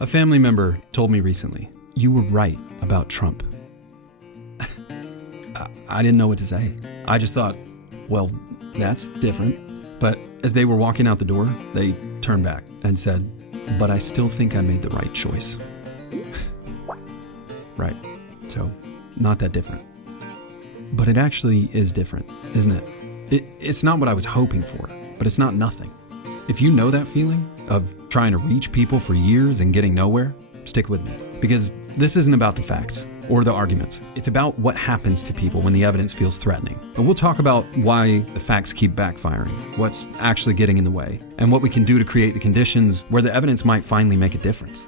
A family member told me recently, "You were right about Trump." I didn't know what to say. I just thought, well, that's different. But as they were walking out the door, they turned back and said, "But I still think I made the right choice." Right. So, not that different. But it actually is different, isn't it? It's not what I was hoping for, but it's not nothing. If you know that feeling of trying to reach people for years and getting nowhere, stick with me. Because this isn't about the facts or the arguments. It's about what happens to people when the evidence feels threatening. And we'll talk about why the facts keep backfiring, what's actually getting in the way, and what we can do to create the conditions where the evidence might finally make a difference.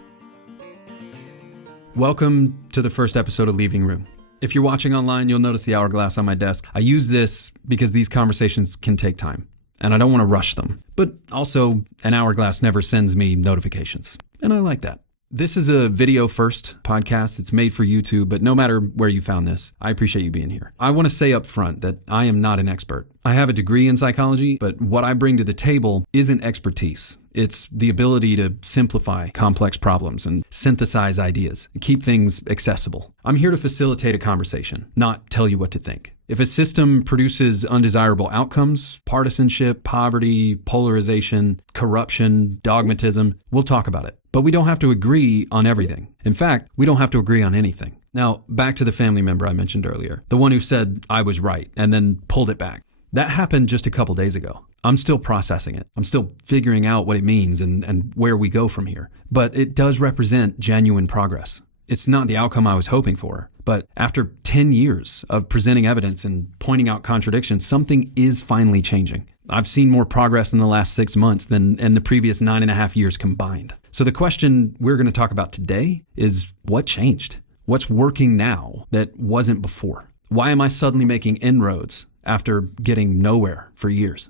Welcome to the first episode of Leaving Room. If you're watching online, you'll notice the hourglass on my desk. I use this because these conversations can take time, and I don't want to rush them. But also, an hourglass never sends me notifications, and I like that. This is a video-first podcast. It's made for YouTube, but no matter where you found this, I appreciate you being here. I want to say up front that I am not an expert. I have a degree in psychology, but what I bring to the table isn't expertise. It's the ability to simplify complex problems and synthesize ideas and keep things accessible. I'm here to facilitate a conversation, not tell you what to think. If a system produces undesirable outcomes, partisanship, poverty, polarization, corruption, dogmatism, we'll talk about it. But we don't have to agree on everything. In fact, we don't have to agree on anything. Now, back to the family member I mentioned earlier, the one who said I was right and then pulled it back. That happened just a couple days ago. I'm still processing it. I'm still figuring out what it means and where we go from here. But it does represent genuine progress. It's not the outcome I was hoping for, but after 10 years of presenting evidence and pointing out contradictions, something is finally changing. I've seen more progress in the last 6 months than in the previous 9.5 years combined. So the question we're going to talk about today is what changed? What's working now that wasn't before? Why am I suddenly making inroads after getting nowhere for years?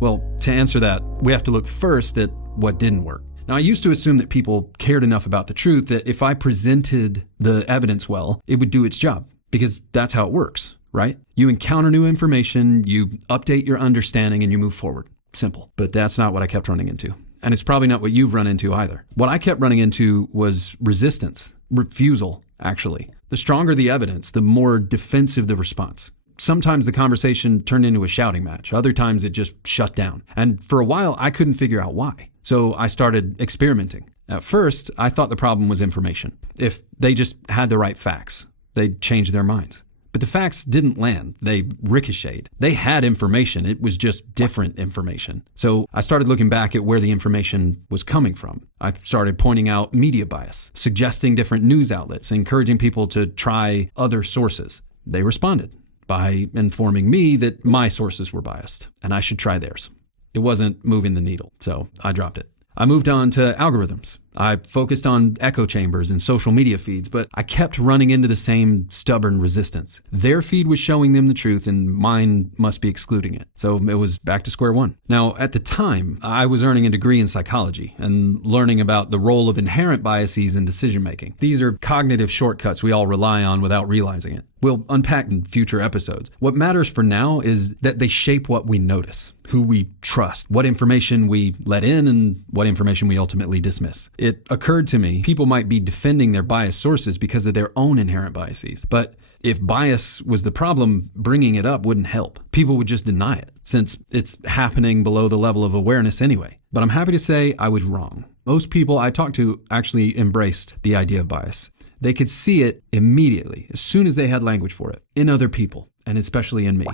Well, to answer that, we have to look first at what didn't work. Now, I used to assume that people cared enough about the truth that if I presented the evidence well, it would do its job, because that's how it works, right? You encounter new information, you update your understanding, and you move forward. Simple. But that's not what I kept running into. And it's probably not what you've run into either. What I kept running into was resistance, refusal, actually. The stronger the evidence, the more defensive the response. Sometimes the conversation turned into a shouting match. Other times it just shut down. And for a while, I couldn't figure out why. So I started experimenting. At first, I thought the problem was information. If they just had the right facts, they'd change their minds. But the facts didn't land. They ricocheted. They had information. It was just different information. So I started looking back at where the information was coming from. I started pointing out media bias, suggesting different news outlets, encouraging people to try other sources. They responded by informing me that my sources were biased and I should try theirs. It wasn't moving the needle, so I dropped it. I moved on to algorithms. I focused on echo chambers and social media feeds, but I kept running into the same stubborn resistance. Their feed was showing them the truth and mine must be excluding it. So it was back to square one. Now, at the time, I was earning a degree in psychology and learning about the role of inherent biases in decision making. These are cognitive shortcuts we all rely on without realizing it. We'll unpack in future episodes. What matters for now is that they shape what we notice, who we trust, what information we let in, and what information we ultimately dismiss. It occurred to me people might be defending their biased sources because of their own inherent biases. But if bias was the problem, bringing it up wouldn't help. People would just deny it, since it's happening below the level of awareness anyway. But I'm happy to say I was wrong. Most people I talked to actually embraced the idea of bias. They could see it immediately, as soon as they had language for it, in other people, and especially in me.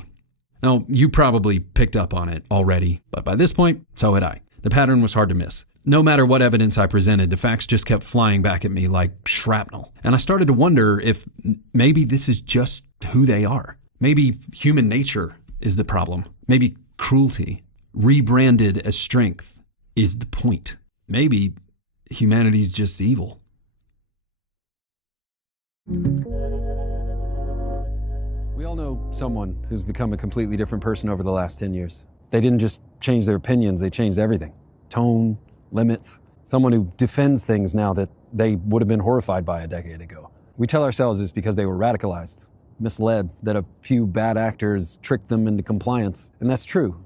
Now, you probably picked up on it already, but by this point, so had I. The pattern was hard to miss. No matter what evidence I presented, the facts just kept flying back at me like shrapnel. And I started to wonder if maybe this is just who they are. Maybe human nature is the problem. Maybe cruelty, rebranded as strength, is the point. Maybe humanity's just evil. We all know someone who's become a completely different person over the last 10 years. They didn't just change their opinions, they changed everything. Tone, limits. Someone who defends things now that they would have been horrified by a decade ago. We tell ourselves it's because they were radicalized, misled, that a few bad actors tricked them into compliance. And that's true.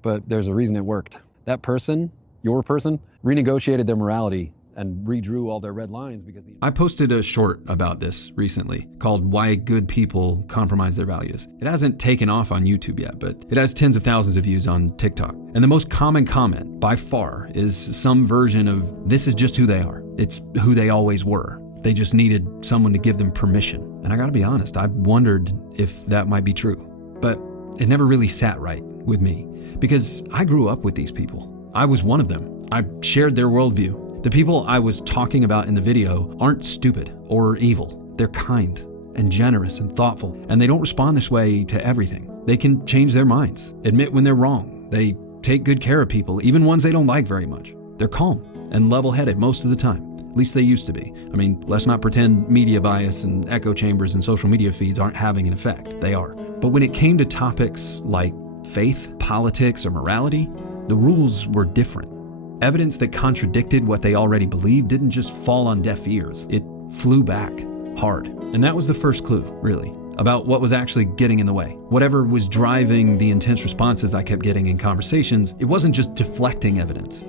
But there's a reason it worked. That person your person renegotiated their morality and redrew all their red lines because I posted a short about this recently called Why Good People Compromise Their Values. It hasn't taken off on YouTube yet, but it has tens of thousands of views on TikTok. And the most common comment by far is some version of, this is just who they are. It's who they always were. They just needed someone to give them permission. And I gotta be honest, I wondered if that might be true. But it never really sat right with me because I grew up with these people. I was one of them. I shared their worldview. The people I was talking about in the video aren't stupid or evil. They're kind and generous and thoughtful, and they don't respond this way to everything. They can change their minds, admit when they're wrong. They take good care of people, even ones they don't like very much. They're calm and level-headed most of the time. At least they used to be. I mean, let's not pretend media bias and echo chambers and social media feeds aren't having an effect. They are. But when it came to topics like faith, politics, or morality, the rules were different. Evidence that contradicted what they already believed didn't just fall on deaf ears. It flew back hard. And that was the first clue, really, about what was actually getting in the way. Whatever was driving the intense responses I kept getting in conversations, it wasn't just deflecting evidence.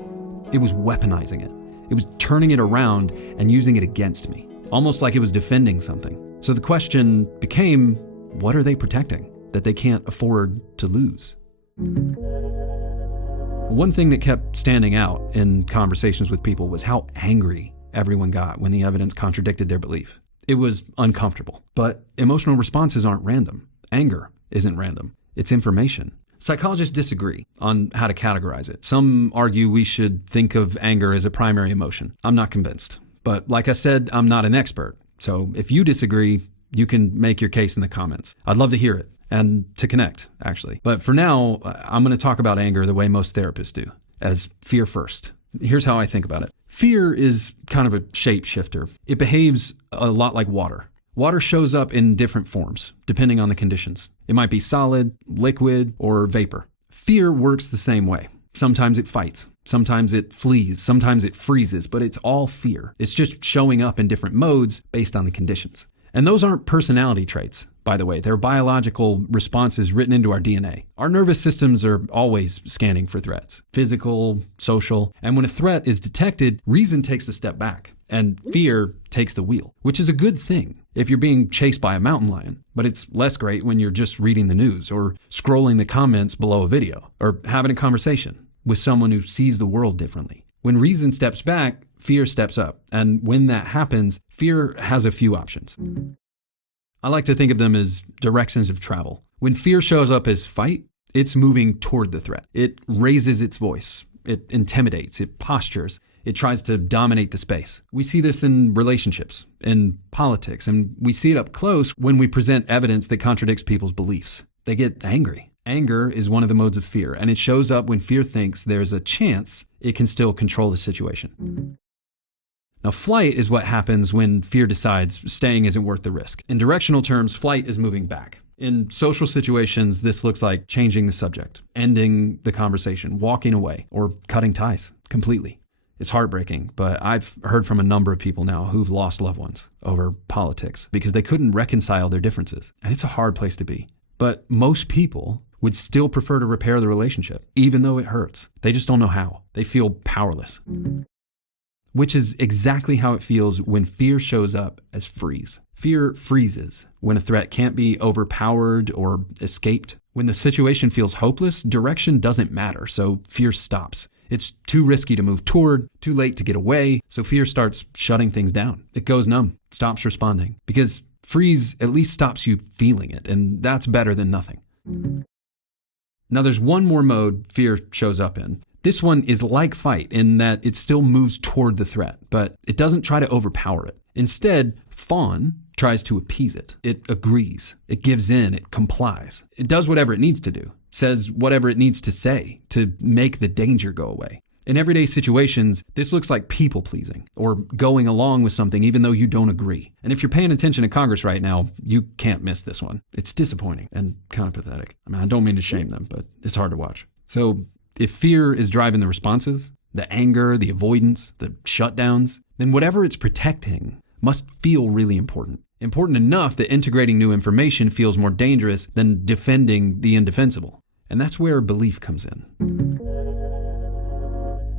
It was weaponizing it. It was turning it around and using it against me, almost like it was defending something. So the question became, what are they protecting that they can't afford to lose? One thing that kept standing out in conversations with people was how angry everyone got when the evidence contradicted their belief. It was uncomfortable, but emotional responses aren't random. Anger isn't random. It's information. Psychologists disagree on how to categorize it. Some argue we should think of anger as a primary emotion. I'm not convinced, but like I said, I'm not an expert. So if you disagree, you can make your case in the comments. I'd love to hear it. And to connect, actually. But for now, I'm going to talk about anger the way most therapists do, as fear first. Here's how I think about it. Fear is kind of a shapeshifter. It behaves a lot like water. Water shows up in different forms, depending on the conditions. It might be solid, liquid, or vapor. Fear works the same way. Sometimes it fights, sometimes it flees, sometimes it freezes, but it's all fear. It's just showing up in different modes based on the conditions. And those aren't personality traits, by the way. They're biological responses written into our DNA. Our nervous systems are always scanning for threats, physical, social. And when a threat is detected, reason takes a step back and fear takes the wheel, which is a good thing if you're being chased by a mountain lion. But it's less great when you're just reading the news or scrolling the comments below a video or having a conversation with someone who sees the world differently. When reason steps back, fear steps up. And when that happens, fear has a few options. I like to think of them as directions of travel. When fear shows up as fight, it's moving toward the threat. It raises its voice. It intimidates. It postures. It tries to dominate the space. We see this in relationships, in politics, and we see it up close when we present evidence that contradicts people's beliefs. They get angry. Anger is one of the modes of fear, and it shows up when fear thinks there's a chance it can still control the situation. Now, flight is what happens when fear decides staying isn't worth the risk. In directional terms, flight is moving back. In social situations, this looks like changing the subject, ending the conversation, walking away, or cutting ties completely. It's heartbreaking, but I've heard from a number of people now who've lost loved ones over politics because they couldn't reconcile their differences. And it's a hard place to be. But most people would still prefer to repair the relationship, even though it hurts. They just don't know how. They feel powerless. Which is exactly how it feels when fear shows up as freeze. Fear freezes when a threat can't be overpowered or escaped. When the situation feels hopeless, direction doesn't matter, so fear stops. It's too risky to move toward, too late to get away, so fear starts shutting things down. It goes numb, stops responding, because freeze at least stops you feeling it, and that's better than nothing. Now there's one more mode fear shows up in. This one is like fight in that it still moves toward the threat, but it doesn't try to overpower it. Instead, fawn tries to appease it. It agrees. It gives in. It complies. It does whatever it needs to do, says whatever it needs to say to make the danger go away. In everyday situations, this looks like people pleasing or going along with something even though you don't agree. And if you're paying attention to Congress right now, you can't miss this one. It's disappointing and kind of pathetic. I mean, I don't mean to shame them, but it's hard to watch. So if fear is driving the responses, the anger, the avoidance, the shutdowns, then whatever it's protecting must feel really important. Important enough that integrating new information feels more dangerous than defending the indefensible. And that's where belief comes in.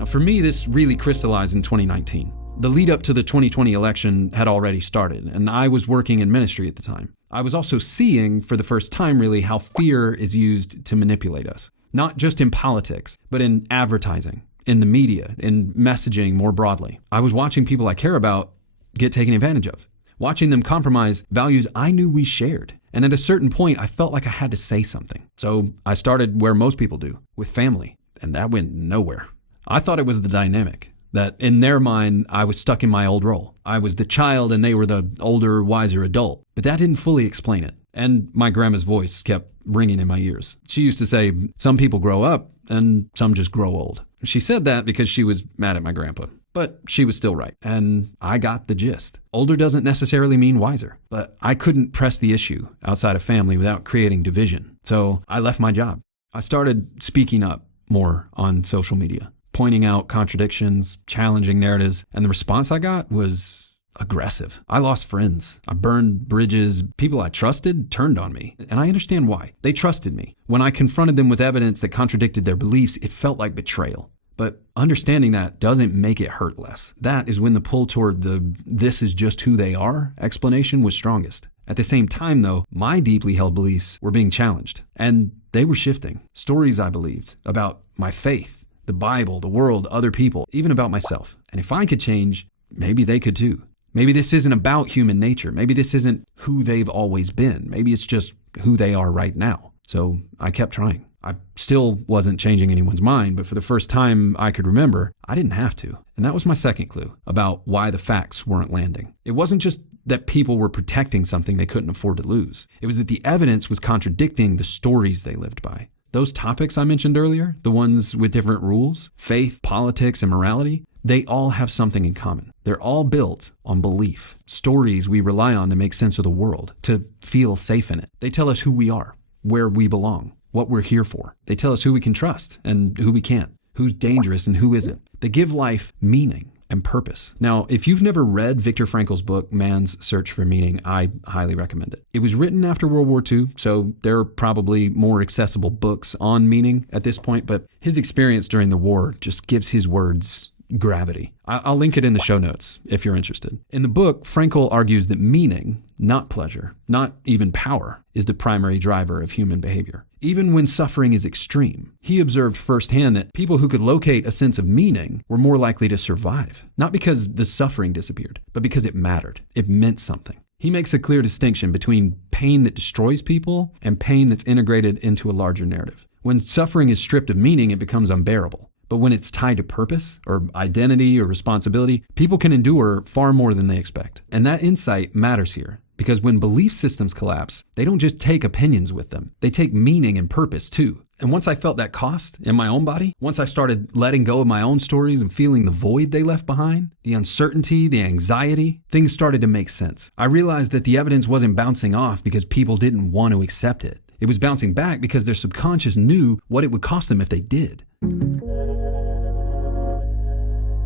Now, for me, this really crystallized in 2019. The lead up to the 2020 election had already started, and I was working in ministry at the time. I was also seeing, for the first time really, how fear is used to manipulate us. Not just in politics, but in advertising, in the media, in messaging more broadly. I was watching people I care about get taken advantage of, watching them compromise values I knew we shared. And at a certain point, I felt like I had to say something. So I started where most people do, with family, and that went nowhere. I thought it was the dynamic, that in their mind, I was stuck in my old role. I was the child and they were the older, wiser adult. But that didn't fully explain it. And my grandma's voice kept ringing in my ears. She used to say, some people grow up and some just grow old. She said that because she was mad at my grandpa. But she was still right. And I got the gist. Older doesn't necessarily mean wiser. But I couldn't press the issue outside of family without creating division. So I left my job. I started speaking up more on social media, pointing out contradictions, challenging narratives, and the response I got was aggressive. I lost friends. I burned bridges. People I trusted turned on me, and I understand why. They trusted me. When I confronted them with evidence that contradicted their beliefs, it felt like betrayal. But understanding that doesn't make it hurt less. That is when the pull toward the "this is just who they are" explanation was strongest. At the same time, though, my deeply held beliefs were being challenged, and they were shifting. Stories I believed about my faith, the Bible, the world, other people, even about myself. And if I could change, maybe they could too. Maybe this isn't about human nature. Maybe this isn't who they've always been. Maybe it's just who they are right now. So I kept trying. I still wasn't changing anyone's mind, but for the first time I could remember, I didn't have to. And that was my second clue about why the facts weren't landing. It wasn't just that people were protecting something they couldn't afford to lose. It was that the evidence was contradicting the stories they lived by. Those topics I mentioned earlier, the ones with different rules, faith, politics, and morality, they all have something in common. They're all built on belief, stories we rely on to make sense of the world, to feel safe in it. They tell us who we are, where we belong, what we're here for. They tell us who we can trust and who we can't, who's dangerous and who isn't. They give life meaning and purpose. Now, if you've never read Viktor Frankl's book, Man's Search for Meaning, I highly recommend it. It was written after World War II, so there are probably more accessible books on meaning at this point, but his experience during the war just gives his words gravity. I'll link it in the show notes if you're interested. In the book, Frankl argues that meaning, not pleasure, not even power, is the primary driver of human behavior. Even when suffering is extreme, he observed firsthand that people who could locate a sense of meaning were more likely to survive, not because the suffering disappeared, but because it mattered. It meant something. He makes a clear distinction between pain that destroys people and pain that's integrated into a larger narrative. When suffering is stripped of meaning, it becomes unbearable. But when it's tied to purpose or identity or responsibility, people can endure far more than they expect. And that insight matters here, because when belief systems collapse, they don't just take opinions with them. They take meaning and purpose too. And once I felt that cost in my own body, once I started letting go of my own stories and feeling the void they left behind, the uncertainty, the anxiety, things started to make sense. I realized that the evidence wasn't bouncing off because people didn't want to accept it. It was bouncing back because their subconscious knew what it would cost them if they did.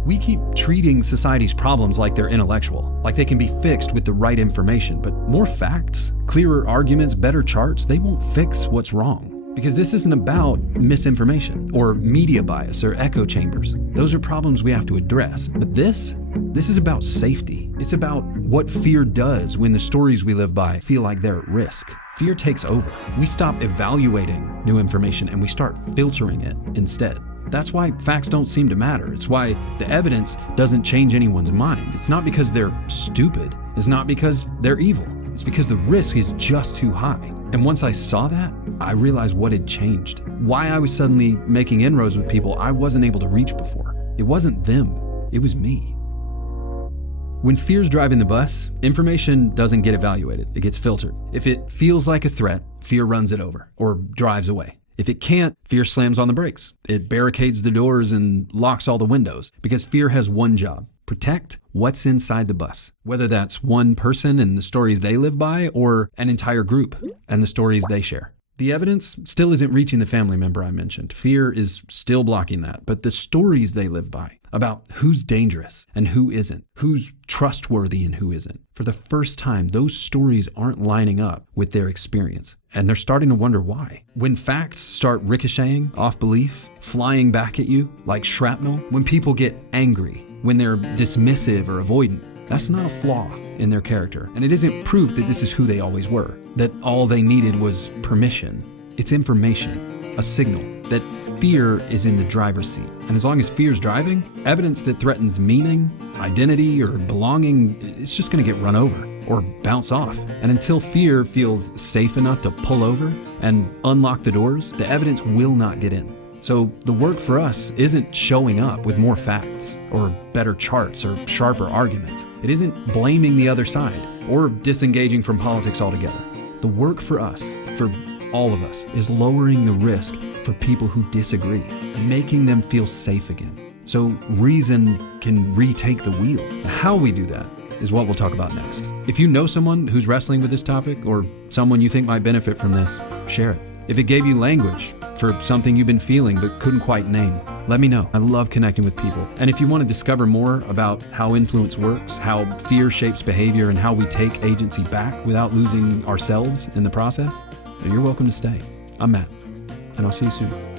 We keep treating society's problems like they're intellectual, like they can be fixed with the right information, but more facts, clearer arguments, better charts, they won't fix what's wrong. Because this isn't about misinformation or media bias or echo chambers. Those are problems we have to address. But this is about safety. It's about what fear does when the stories we live by feel like they're at risk. Fear takes over. We stop evaluating new information and we start filtering it instead. That's why facts don't seem to matter. It's why the evidence doesn't change anyone's mind. It's not because they're stupid. It's not because they're evil. It's because the risk is just too high. And once I saw that, I realized what had changed. Why I was suddenly making inroads with people I wasn't able to reach before. It wasn't them. It was me. When fear's driving the bus, information doesn't get evaluated. It gets filtered. If it feels like a threat, fear runs it over or drives away. If it can't, fear slams on the brakes. It barricades the doors and locks all the windows because fear has one job: protect what's inside the bus. Whether that's one person and the stories they live by or an entire group and the stories they share. The evidence still isn't reaching the family member I mentioned. Fear is still blocking that. But the stories they live by about who's dangerous and who isn't, who's trustworthy and who isn't, for the first time, those stories aren't lining up with their experience. And they're starting to wonder why. When facts start ricocheting off belief, flying back at you like shrapnel, when people get angry, when they're dismissive or avoidant, that's not a flaw in their character. And it isn't proof that this is who they always were, that all they needed was permission. It's information, a signal that fear is in the driver's seat. And as long as fear's driving, evidence that threatens meaning, identity, or belonging, it's just going to get run over or bounce off. And until fear feels safe enough to pull over and unlock the doors, the evidence will not get in. So the work for us isn't showing up with more facts or better charts or sharper arguments. It isn't blaming the other side or disengaging from politics altogether. The work for us, for all of us, is lowering the risk for people who disagree, making them feel safe again, so reason can retake the wheel. How we do that is what we'll talk about next. If you know someone who's wrestling with this topic or someone you think might benefit from this, share it. If it gave you language for something you've been feeling but couldn't quite name, let me know. I love connecting with people. And if you want to discover more about how influence works, how fear shapes behavior, and how we take agency back without losing ourselves in the process, you're welcome to stay. I'm Matt, and I'll see you soon.